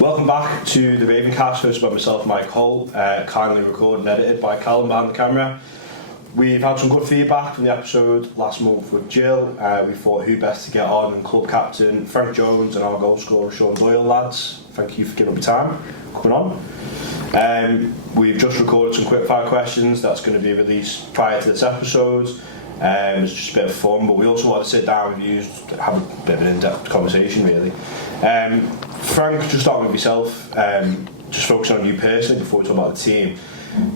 Welcome back to the Ravencast, hosted by myself, Mike Hull, kindly recorded and edited by Callum behind the camera. We've had some good feedback from the episode last month with Jill. We thought who best to get on, and club captain Frank Jones and our goal scorer Sean Doyle. Lads, thank you for giving up your time coming on. We've just recorded some quickfire questions that's going to be released prior to this episode. It's just a bit of fun, but we also want to sit down with you, have a bit of an in-depth conversation really. Frank, just start with yourself, just focus on you personally before we talk about the team.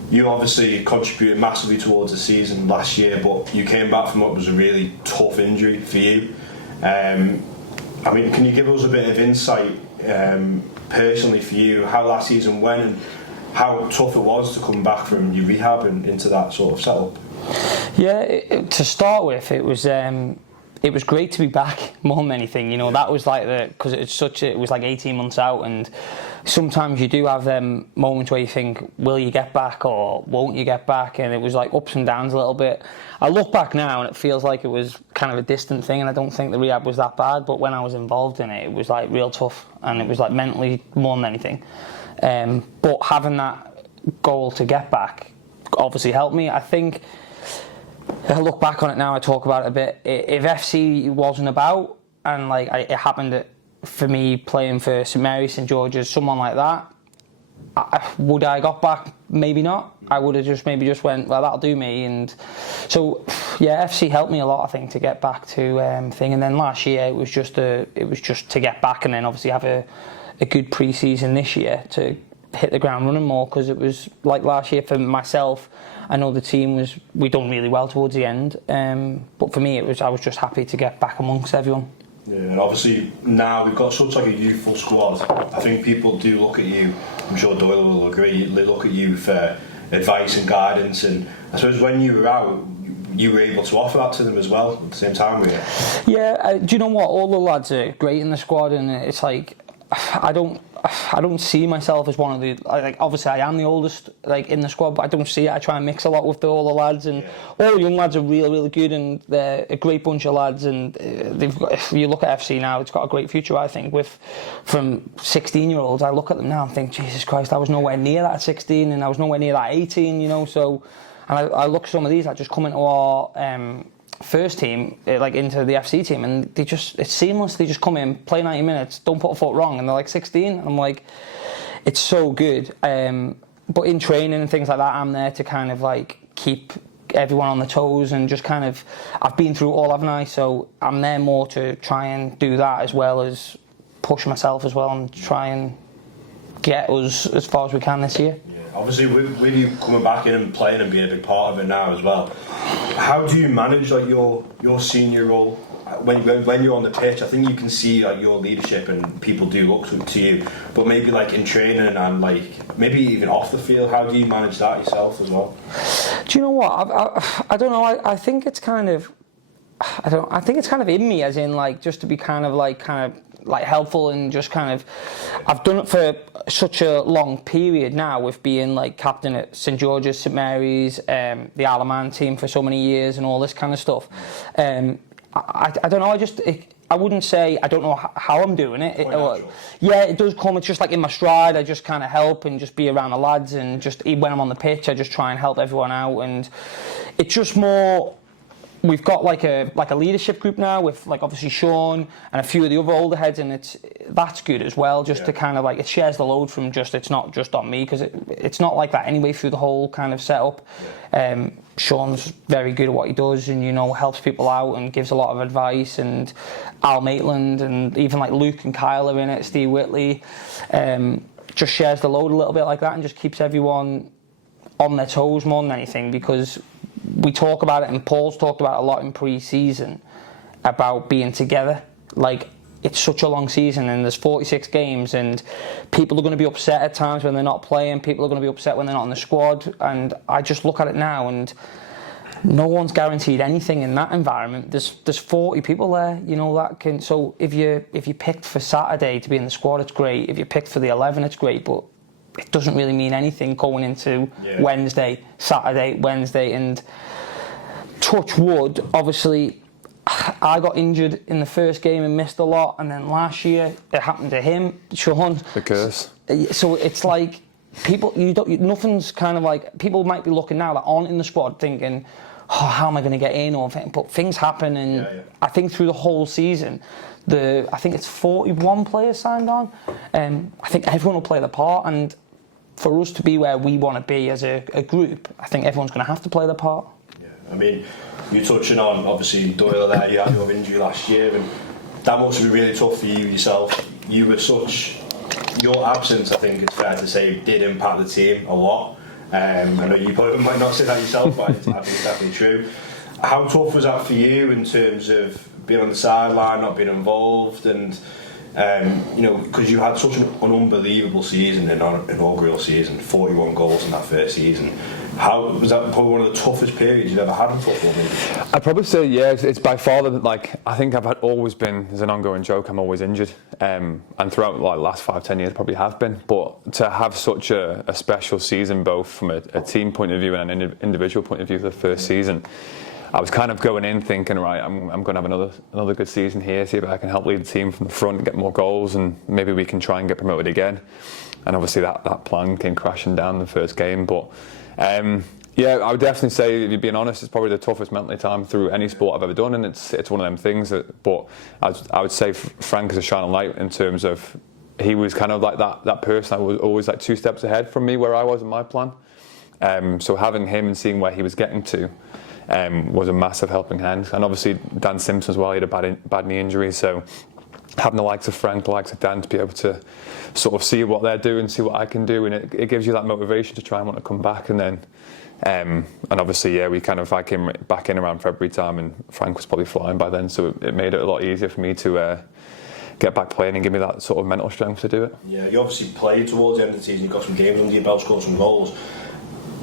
You obviously contributed massively towards the season last year, but you came back from what was a really tough injury for you. Can you give us a bit of insight personally for you, how last season went and how tough it was to come back from your rehab and into that sort of setup? Yeah, to start with, it was great to be back more than anything. You know, that was like because it was like 18 months out, and sometimes you do have them moments where you think, will you get back or won't you get back? And it was like ups and downs a little bit. I look back now and it feels like it was kind of a distant thing, and I don't think the rehab was that bad, but when I was involved in it, it was like real tough, and it was like mentally more than anything. But having that goal to get back obviously helped me. I think I look back on it now, I talk about it a bit. If FC wasn't about, and like it happened for me playing for St Mary's, St George's, someone like that, would I got back? Maybe not. I would have just went, well, that'll do me. And so, yeah, FC helped me a lot, I think, to get back to thing. And then last year it was just to get back, and then obviously have a good pre-season this year to hit the ground running more, because it was like last year for myself. I know the team we done really well towards the end, but for me I was just happy to get back amongst everyone. Yeah, and obviously now we've got such like a youthful squad. I think people do look at you, I'm sure Doyle will agree, they look at you for advice and guidance, and I suppose when you were out, you were able to offer that to them as well at the same time with you. Yeah, do you know what? All the lads are great in the squad, and it's like I don't see myself as one of the, like, obviously I am the oldest like in the squad, but I don't see it. I try and mix a lot with all the lads, and all the young lads are really good, and they're a great bunch of lads, and they've got, if you look at FC now, it's got a great future, I think, from 16-year-olds. I look at them now and think, Jesus Christ, I was nowhere near that at 16, and I was nowhere near that at 18, you know. So, and I look at some of these that just come into our first team, like into the FC team, and it's seamless. They just come in, play 90 minutes, don't put a foot wrong, and they're like 16. And I'm like, it's so good. But in training and things like that, I'm there to kind of like keep everyone on the toes, and just kind of, I've been through it all, haven't I? So I'm there more to try and do that, as well as push myself as well, and try and get us as far as we can this year. Obviously, with you coming back in and playing and being a big part of it now as well, how do you manage like your senior role when you're on the pitch? I think you can see like your leadership, and people do look to you. But maybe like in training and like maybe even off the field, how do you manage that yourself as well? Do you know what? I don't know. I think it's kind of, I think it's kind of in me, as in like just to be kind of helpful, and just kind of, I've done it for such a long period now, with being like captain at St George's, St Mary's, the Isle of Man team for so many years, and all this kind of stuff. I don't know, I wouldn't say I don't know how I'm doing it. It does come, it's just like in my stride. I just kind of help and just be around the lads, and just when I'm on the pitch, I just try and help everyone out. And it's just more, we've got like a leadership group now with like obviously Sean and a few of the other older heads, and that's good as well, just to kind of like, it shares the load from it's not just on me, because it's not like that anyway through the whole kind of setup. Sean's very good at what he does, and, you know, helps people out and gives a lot of advice, and Al Maitland, and even like Luke and Kyle are in it, Steve Whitley, just shares the load a little bit like that, and just keeps everyone on their toes more than anything, because we talk about it, and Paul's talked about it a lot in pre-season, about being together. Like, it's such a long season, and there's 46 games, and people are going to be upset at times when they're not playing. People are going to be upset when they're not in the squad. And I just look at it now, and no one's guaranteed anything in that environment. There's 40 people there, you know, that can. So if you picked for Saturday to be in the squad, it's great. If you picked for the 11, it's great. But it doesn't really mean anything going into Wednesday, Saturday, Wednesday, and touch wood. Obviously, I got injured in the first game and missed a lot, and then last year it happened to him, Sean. The curse. So it's like people, nothing's kind of like, people might be looking now that aren't in the squad thinking, oh, how am I going to get in? But things happen, and I think through the whole season, I think it's 41 players signed on. I think everyone will play their part, and for us to be where we want to be as a group, I think everyone's going to have to play their part. Yeah, I mean, you're touching on, obviously, Doyle there, you had your injury last year, and that must have been really tough for you yourself. You were your absence, I think it's fair to say, did impact the team a lot. I know you probably might not say that yourself, but I think it's definitely true. How tough was that for you in terms of being on the sideline, not being involved, and because you had such an unbelievable season, an inaugural season, 41 goals in that first season. How was that? Probably one of the toughest periods you've ever had in football, maybe? I'd probably say, yeah, it's by far I think I've always been, as an ongoing joke, I'm always injured, and throughout the last 5-10 years probably have been. But to have such a special season, both from a team point of view and an individual point of view for the first season, I was kind of going in thinking, right, I'm going to have another good season here, see if I can help lead the team from the front and get more goals, and maybe we can try and get promoted again. And obviously that plan came crashing down in the first game. But yeah, I would definitely say, if you're being honest, it's probably the toughest mentally time through any sport I've ever done, and it's one of them things but I would say Frank is a shining light in terms of, he was kind of like that person. I was always like 2 steps ahead from me where I was in my plan. So having him and seeing where he was getting to was a massive helping hand. And obviously Dan Simpson as well, he had a bad knee injury, so having the likes of Frank, the likes of Dan to be able to sort of see what they're doing, see what I can do, and it gives you that motivation to try and want to come back. And then and obviously, yeah, I came back in around February time, and Frank was probably flying by then, so it made it a lot easier for me to get back playing and give me that sort of mental strength to do it. Yeah, you obviously played towards the end of the season, you got some games under your belt, scored some goals.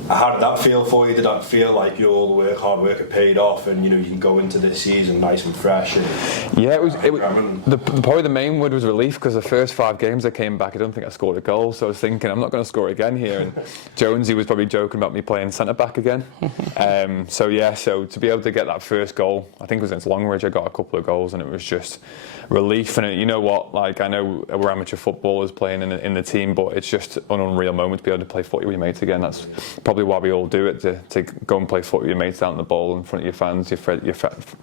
How did that feel for you? Did that feel like all the hard work had paid off, and you can go into this season nice and fresh? Yeah, it was probably the main word was relief, because the first 5 games I came back, I don't think I scored a goal, so I was thinking I'm not going to score again here. And Jonesy was probably joking about me playing centre back again. So to be able to get that first goal, I think it was against Longridge, I got a couple of goals, and it was just relief. And you know what, like, I know we're amateur footballers playing in the team, but it's just an unreal moment to be able to play footy with your mates again. That's probably why we all do it, to go and play footy with your mates out in the bowl in front of your fans, your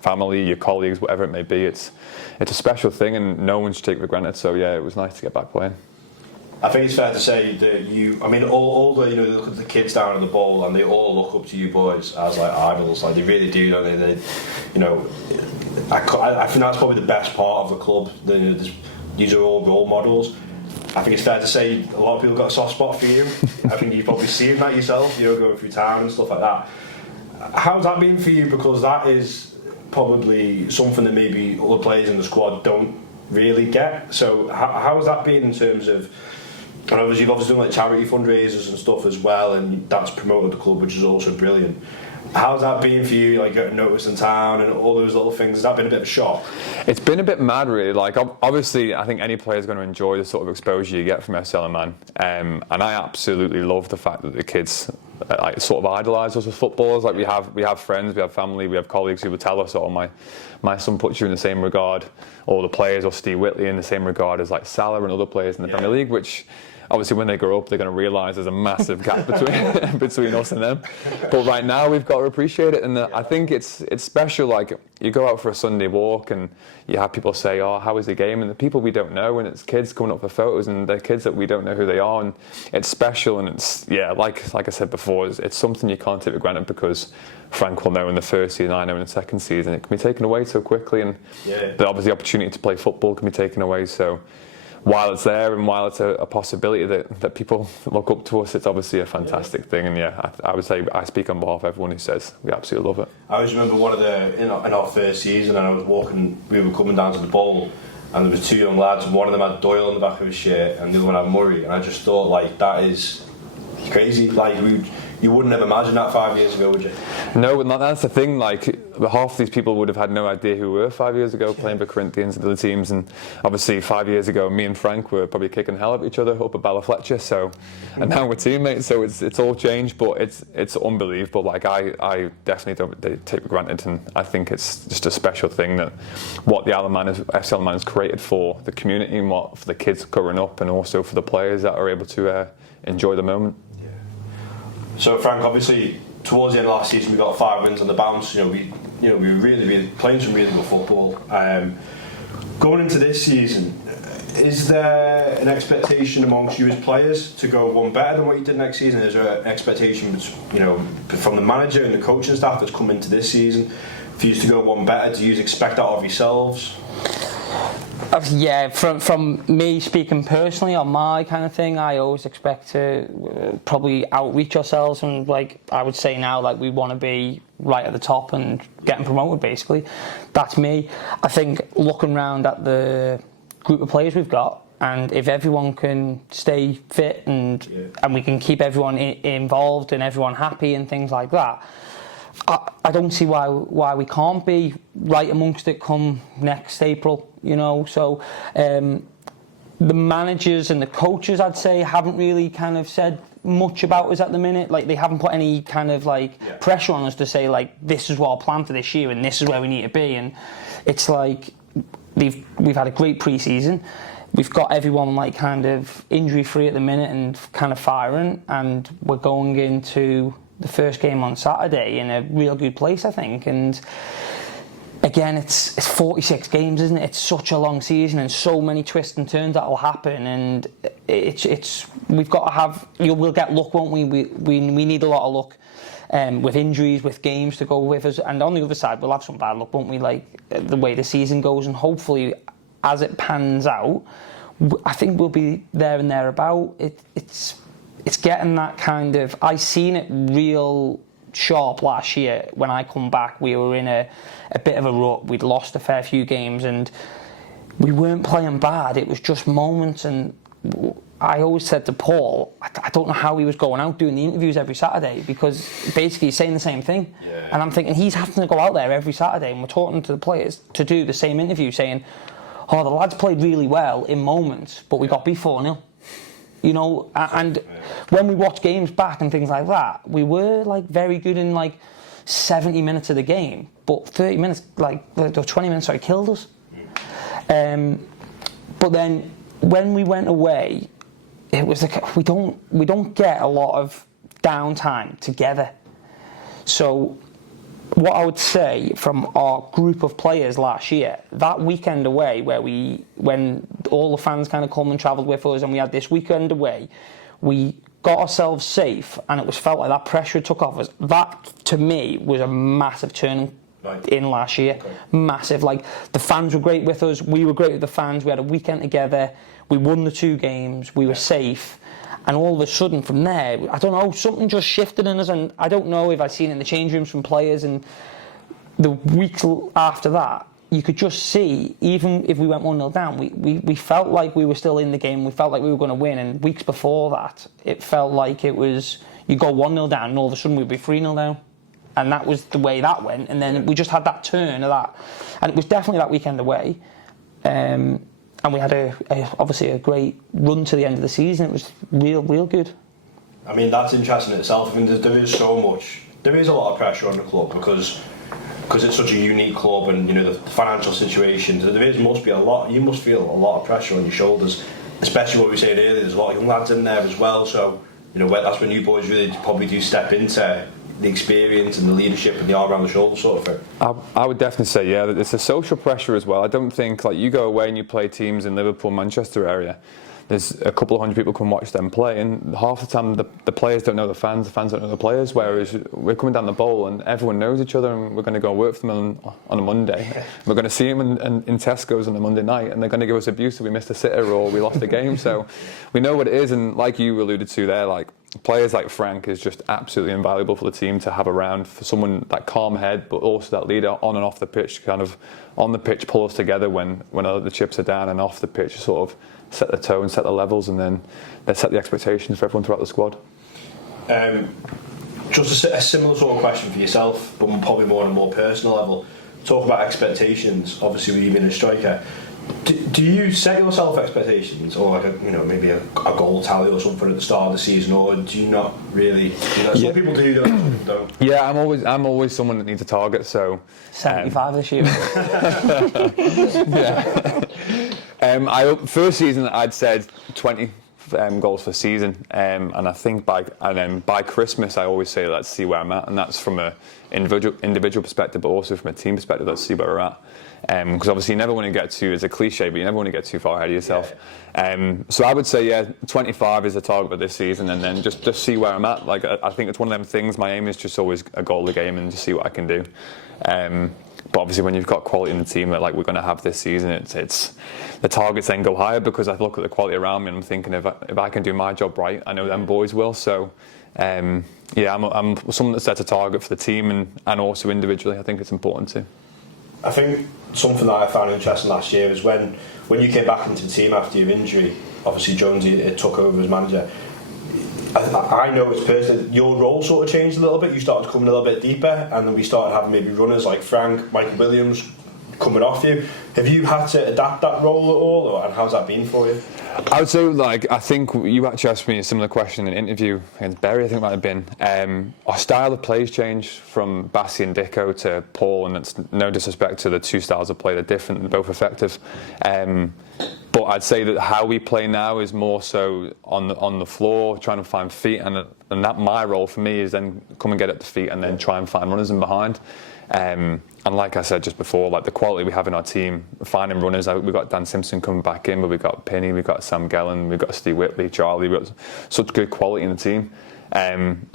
family, your colleagues, whatever it may be. It's a special thing, and no one should take it for granted. So yeah, it was nice to get back playing. I think it's fair to say that all the they look at the kids down in the bowl, and they all look up to you boys as like idols. Like, they really do, don't they? I think that's probably the best part of the club. These are all role models. I think it's fair to say a lot of people got a soft spot for you. I think you've probably seen that yourself, going through town and stuff like that. How's that been for you? Because that is probably something that maybe other players in the squad don't really get. So how has that been in terms of, and obviously you've done like charity fundraisers and stuff as well, and that's promoted the club, which is also brilliant. How's that been for you, like getting noticed in town and all those little things? Has that been a bit of a shock? It's been a bit mad, really. Like, obviously, I think any player is going to enjoy the sort of exposure you get from SL Man, and I absolutely love the fact that the kids sort of idolise us as footballers. Like, we have friends, we have family, we have colleagues who would tell us, "Oh, my son puts you in the same regard," or the players, or Steve Whitley in the same regard as like Salah and other players in the Premier League, which, obviously, when they grow up, they're going to realise there's a massive gap between us and them. But right now, we've got to appreciate it, and I think it's special. Like, you go out for a Sunday walk, and you have people say, "Oh, how was the game?" And the people we don't know, and it's kids coming up for photos, and they're kids that we don't know who they are, and it's special. And it's like I said before, it's something you can't take for granted, because Frank will know in the first season, I know in the second season, it can be taken away so quickly, and obviously the opportunity to play football can be taken away. So while it's there, and while it's a possibility that people look up to us, it's obviously a fantastic thing. And I would say I speak on behalf of everyone who says we absolutely love it. I always remember in our first season, and I was walking, we were coming down to the bowl, and there was 2 young lads, and one of them had Doyle on the back of his shirt, and the other one had Murray, and I just thought, like, that is crazy. Like, you wouldn't have imagined that 5 years ago, would you? No, but that's the thing. Like, half these people would have had no idea who we were 5 years ago playing for Corinthians and other teams. And obviously, 5 years ago, me and Frank were probably kicking hell at each other up at Ballyfletcher. So, and now we're teammates. So it's all changed, but it's unbelievable. Like, I definitely don't take it for granted, and I think it's just a special thing that what the FC Alaman has created for the community and what for the kids growing up, and also for the players that are able to enjoy the moment. So Frank, obviously, towards the end of last season, we got 5 wins on the bounce. We were really playing some really good football. Going into this season, is there an expectation amongst you as players to go one better than what you did next season? Is there an expectation, from the manager and the coaching staff that's come into this season for you to go one better? Do you expect that of yourselves? Yeah, from me speaking personally on my kind of thing, I always expect to probably outreach ourselves, and like I would say now, like we want to be right at the top and getting promoted. Basically, that's me. I think looking around at the group of players we've got, and if everyone can stay fit and we can keep everyone involved and everyone happy and things like that, I don't see why we can't be right amongst it come next April, So the managers and the coaches, I'd say, haven't really kind of said much about us at the minute. Like, they haven't put any kind of pressure on us to say like, this is what our plan for this year and this is where we need to be. And it's like we've had a great pre-season. We've got everyone like kind of injury free at the minute and kind of firing, and we're going into the first game on Saturday in a real good place, I think. And again, it's 46 games, isn't it? It's such a long season and so many twists and turns that'll happen, and it's we've got to have, we'll get luck, won't we? We need a lot of luck with injuries, with games to go with us, and on the other side we'll have some bad luck, won't we? Like the way the season goes, and hopefully as it pans out, I think we'll be there and thereabout. It's getting that kind of, I seen it real sharp last year when I come back. We were in a bit of a rut. We'd lost a fair few games and we weren't playing bad. It was just moments, and I always said to Paul, I don't know how he was going out doing the interviews every Saturday, because basically he's saying the same thing. And I'm thinking he's having to go out there every Saturday, and we're talking to the players to do the same interview saying, the lads played really well in moments, but we got beat 4-0. And when we watch games back and things like that, we were like very good in like 70 minutes of the game, but 30 minutes, the 20 minutes, killed us. But then when we went away, it was like we don't get a lot of downtime together. So what I would say from our group of players last year, that weekend away when all the fans kind of come and travelled with us, and we had this weekend away, we got ourselves safe, and it was felt like that pressure took off us. That to me was a massive turning in last year. Massive. Like, the fans were great with us, we were great with the fans, we had a weekend together, we won the 2 games, we were safe. And all of a sudden from there, I don't know, something just shifted in us, and I don't know if I've seen it in the change rooms from players, and the weeks after that, you could just see, even if we went 1-0 down, we felt like we were still in the game, we felt like we were going to win, and weeks before that, it felt like it was, you go 1-0 down, and all of a sudden we'd be 3-0 down. And that was the way that went, and then we just had that turn of that, and it was definitely that weekend away. And we had obviously a great run to the end of the season. It was real good. I mean, that's interesting in itself. I mean, there is a lot of pressure on the club because it's such a unique club, and the financial situation. So must be a lot. You must feel a lot of pressure on your shoulders, especially what we said earlier. There's a lot of young lads in there as well. So that's when you boys really probably do step into the experience and the leadership and the arm around the shoulder sort of thing. I would definitely say, it's a social pressure as well. I don't think, like, you go away and you play teams in Liverpool, Manchester area, there's a couple of hundred people come watch them play, and half the time the players don't know the fans don't know the players, whereas we're coming down the bowl and everyone knows each other, and we're going to go and work for them on a Monday. We're going to see them in Tesco's on a Monday night, and they're going to give us abuse if we missed a sitter or we lost a game. So we know what it is, and like you alluded to there, like, players like Frank is just absolutely invaluable for the team to have around, for someone that calm head, but also that leader on and off the pitch, kind of on the pitch pull us together when the chips are down, and off the pitch sort of set the tone, set the levels, and then they set the expectations for everyone throughout the squad. just a similar sort of question for yourself, but probably more on a more personal level. Talk about expectations. Obviously, with you being a striker, do you set yourself expectations, or like maybe a goal tally or something at the start of the season, or do you not really? Some people do, some people don't. Yeah, I'm always someone that needs a target. So 75 this year. Yeah. First season I'd said 20 goals for the season, and I think by Christmas I always say let's see where I'm at, and that's from a individual perspective, but also from a team perspective. Let's see where we're at. Because obviously you never want to get too, it's a cliche, but you never want to get too far ahead of yourself. Yeah. So I would say 25 is the target for this season, and then just see where I'm at. Like I think it's one of them things. My aim is just always a goal a game and just see what I can do. But obviously when you've got quality in the team that like we're going to have this season, it's the targets then go higher, because I look at the quality around me and I'm thinking if I can do my job right, I know them boys will. So I'm someone that sets a target for the team and also individually. I think it's important too. I think something that I found interesting last year is when you came back into the team after your injury. Obviously Jonesy took over as manager. I know it's personally your role sort of changed a little bit. You started coming a little bit deeper, and then we started having maybe runners like Frank, Michael Williams coming off you. Have you had to adapt that role at all, and how's that been for you? I would say, I think you actually asked me a similar question in an interview against Barry, I think it might have been. Our style of plays changed from Bassi and Dicko to Paul, and it's no disrespect to the two styles of play, they're different and both effective. But I'd say that how we play now is more so on the floor, trying to find feet, and that my role for me is then come and get at the feet and then try and find runners in behind. And like I said just before, like the quality we have in our team, finding runners, we've got Dan Simpson coming back in, but we've got Penny, we've got Sam Gellan, we've got Steve Whitley, Charlie, we've got such good quality in the team.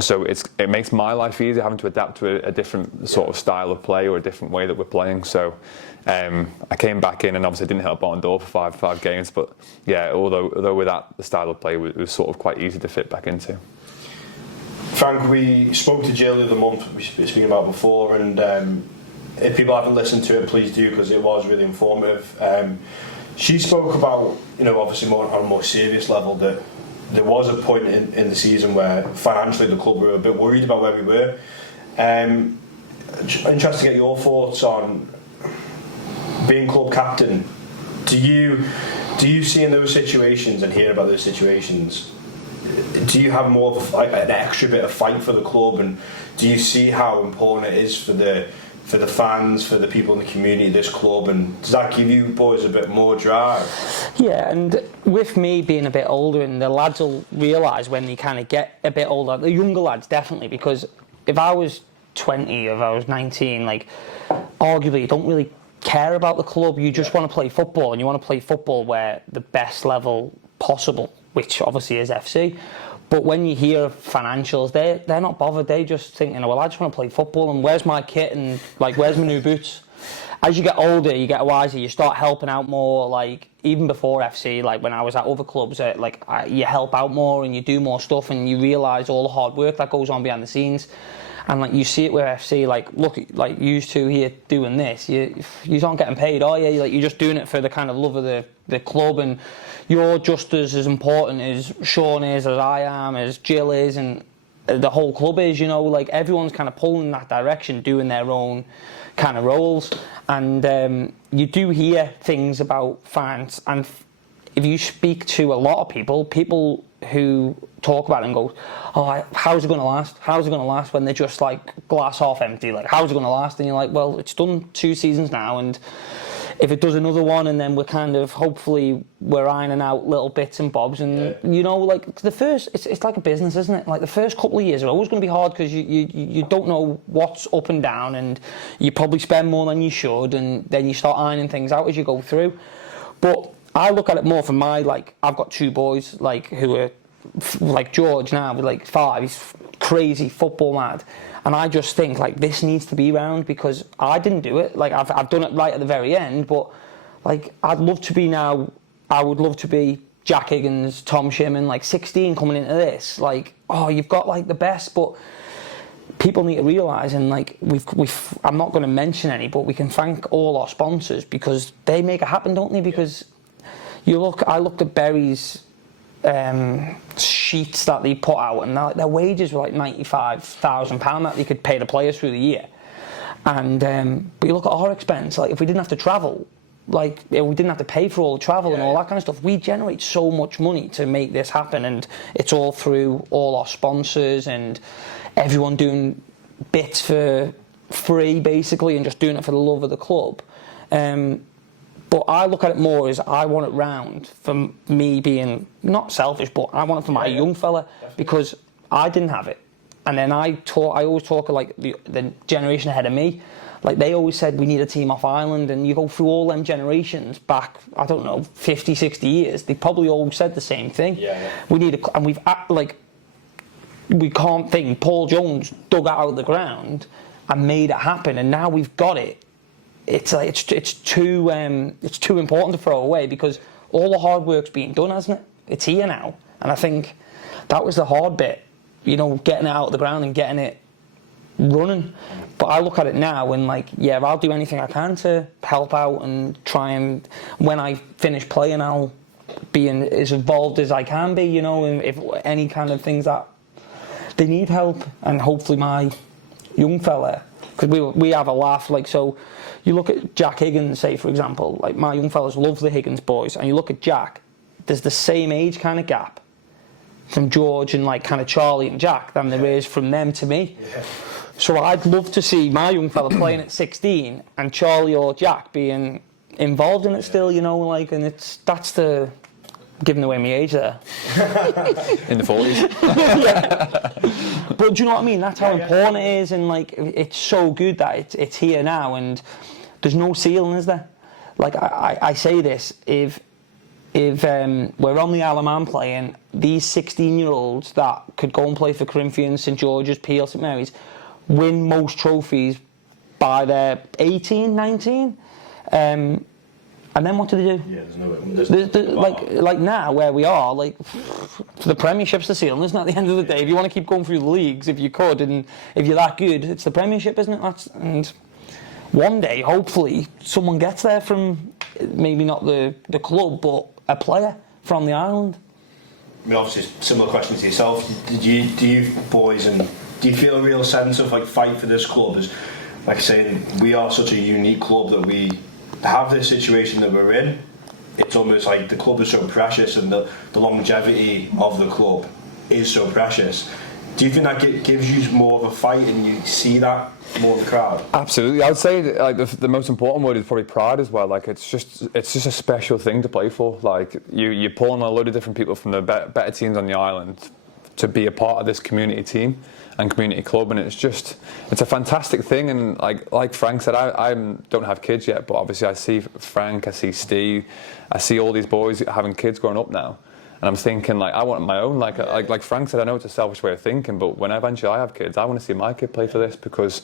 So it makes my life easier having to adapt to a different sort of style of play or a different way that we're playing. So I came back in and obviously didn't hit a bottom door for five games, but yeah, although with that the style of play was sort of quite easy to fit back into. Frank, we spoke to Jill the other month, we were speaking about before, and if people haven't listened to it, please do, because it was really informative. She spoke about, obviously more on a more serious level, that there was a point in the season where financially the club were a bit worried about where we were. Interested to get your thoughts on being club captain. Do you see in those situations and hear about those situations, do you have more of an extra bit of fight for the club, and do you see how important it is for the fans, for the people in the community, this club, and does that give you boys a bit more drive? Yeah, and with me being a bit older, and the lads will realise when they kind of get a bit older, the younger lads definitely, because if I was 20, if I was 19, like arguably you don't really care about the club, you just want to play football, and you want to play football where the best level possible, which obviously is FC. But when you hear financials, they're not bothered. They just think, well, I just want to play football, and where's my kit, and like, where's my new boots? As you get older, you get wiser, you start helping out more. Like, even before FC, like when I was at other clubs, you help out more and you do more stuff, and you realise all the hard work that goes on behind the scenes. And like you see it with FC, like look, like you two here doing this, you aren't getting paid, are you? Like, you're just doing it for the kind of love of the club, and you're just as important as Sean is, as I am, as Jill is, and the whole club is. Like everyone's kind of pulling in that direction, doing their own kind of roles, and you do hear things about fans, and if you speak to a lot of people who talk about it and go, oh, how's it going to last? How's it going to last when they're just like glass half empty? Like, how's it going to last? And you're like, well, it's done 2 seasons now, and if it does another one, and then we're kind of, hopefully we're ironing out little bits and bobs, and like the first, it's like a business, isn't it? Like the first couple of years are always going to be hard, because you don't know what's up and down, and you probably spend more than you should, and then you start ironing things out as you go through. But I look at it more from I've got 2 boys, like, who are, like George now, with like 5, he's crazy football mad. And I just think, like, this needs to be around, because I didn't do it. Like, I've done it right at the very end, but, like, I would love to be Jack Higgins, Tom Shimon, like, 16 coming into this. Like, oh, you've got, like, the best, but people need to realise, and, like, I'm not going to mention any, but we can thank all our sponsors, because they make it happen, don't they? Because I looked at Berry's sheets that they put out, and their wages were like £95,000 that they could pay the players through the year. And but you look at our expense, like if we didn't have to travel, like we didn't have to pay for all the travel and all that kind of stuff, we generate so much money to make this happen, and it's all through all our sponsors and everyone doing bits for free basically, and just doing it for the love of the club. But I look at it more as I want it round for me, being not selfish, but I want it for my young fella, because I didn't have it. And then I always talk like the generation ahead of me. Like they always said we need a team off Ireland, and you go through all them generations back, I don't know, 50, 60 years, they probably all said the same thing. We need and we can't think Paul Jones dug it out of the ground and made it happen, and now we've got it. It's too important to throw away, because all the hard work's being done, hasn't it? It's here now, and I think that was the hard bit, getting it out of the ground and getting it running. But I look at it now and I'll do anything I can to help out and try, and when I finish playing, I'll be as involved as I can be, and if any kind of things that they need help, and hopefully my young fella, because we have a laugh, so you look at Jack Higgins, say for example, my young fellas love the Higgins boys, and you look at Jack, there's the same age kind of gap from George and kind of Charlie and Jack than there is from them to me. So I'd love to see my young fella playing at 16 and Charlie or Jack being involved in it still, and that's the giving away my age there. In the 40s. But do you know what I mean? That's how important it is, and it's so good that it's here now, and there's no ceiling, is there? I say this, if we're on the Isle of Man playing, these 16-year-olds that could go and play for Corinthians, St George's, Peel, St Mary's, win most trophies by their 18, 19, and then what do they do? Yeah, there's no now where we are, the Premiership's the ceiling, isn't it? At the end of the day, if you want to keep going through the leagues, if you could, and if you're that good, it's the Premiership, isn't it? And one day, hopefully, someone gets there from maybe not the club, but a player from the island. I mean, obviously, similar question to yourself. Do you boys, and do you feel a real sense of fight for this club? As like I say, we are such a unique club that we have this situation that we're in. It's almost like the club is so precious, and the longevity of the club is so precious. Do you think that gives you more of a fight, and you see that more in the crowd? Absolutely. I would say that, the most important word is probably pride as well. It's just a special thing to play for. You're pulling a load of different people from the better teams on the island to be a part of this community team and community club, and it's a fantastic thing. And like Frank said, I don't have kids yet, but obviously I see Frank, I see Steve, I see all these boys having kids growing up now, and I'm thinking I want my own. Like Frank said, I know it's a selfish way of thinking, but when eventually I have kids, I want to see my kid play for this, because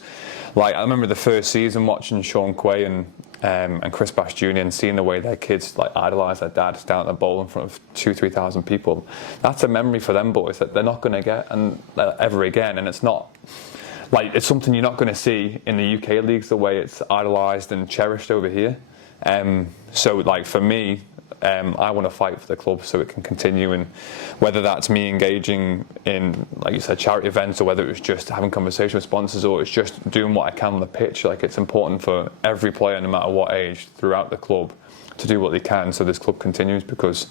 I remember the first season watching Sean Quay and Chris Bash Jr. and seeing the way their kids idolise their dad down at the bowl in front of 2,000-3,000 people. That's a memory for them boys that they're not going to get ever again, and it's not it's something you're not going to see in the UK leagues the way it's idolised and cherished over here. So for me, I want to fight for the club so it can continue, and whether that's me engaging in, like you said, charity events, or whether it's just having conversation with sponsors, or it's just doing what I can on the pitch. It's important for every player, no matter what age, throughout the club, to do what they can so this club continues, because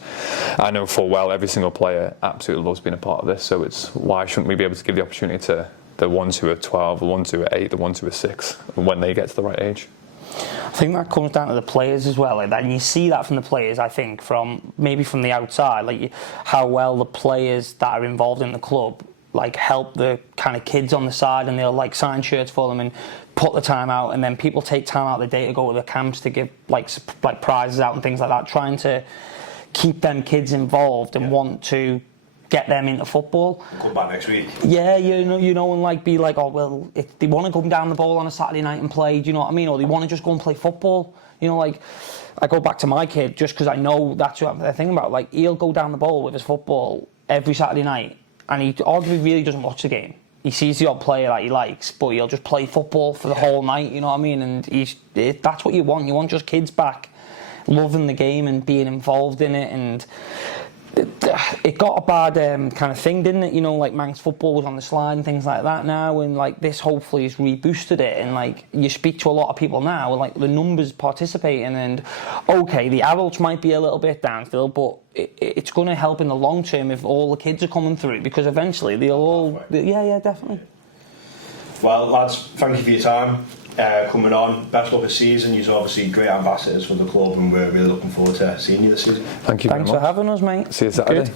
I know full well every single player absolutely loves being a part of this. So it's why shouldn't we be able to give the opportunity to the ones who are 12, the ones who are 8, the ones who are 6, when they get to the right age. I think that comes down to the players as well, and you see that from the players, I think, from the outside, how well the players that are involved in the club help the kind of kids on the side, and they'll sign shirts for them and put the time out, and then people take time out of the day to go to the camps to give prizes out and things like that, trying to keep them kids involved and want to get them into football. Come back next week. Yeah, and be oh well, if they want to come down the ball on a Saturday night and play, do you know what I mean? Or they want to just go and play football. I go back to my kid just because I know that's what they're thinking about. He'll go down the ball with his football every Saturday night, and he arguably really doesn't watch the game. He sees the odd player that he likes, but he'll just play football for the whole night. You know what I mean? And that's what you want. You want just kids back loving the game and being involved in it, and it got a bad kind of thing, didn't it? You know, like Manx football was on the slide and things like that now, and like this hopefully has reboosted it. And like you speak to a lot of people now, like the numbers participating, and okay, the adults might be a little bit downhill, but it's going to help in the long term if all the kids are coming through, because eventually they'll all, yeah, definitely. Well, lads, thank you for your time. Coming on, best luck this season. You're obviously great ambassadors for the club, and we're really looking forward to seeing you this season. Thank you very much. Thanks for having us, mate. See you Saturday. Good.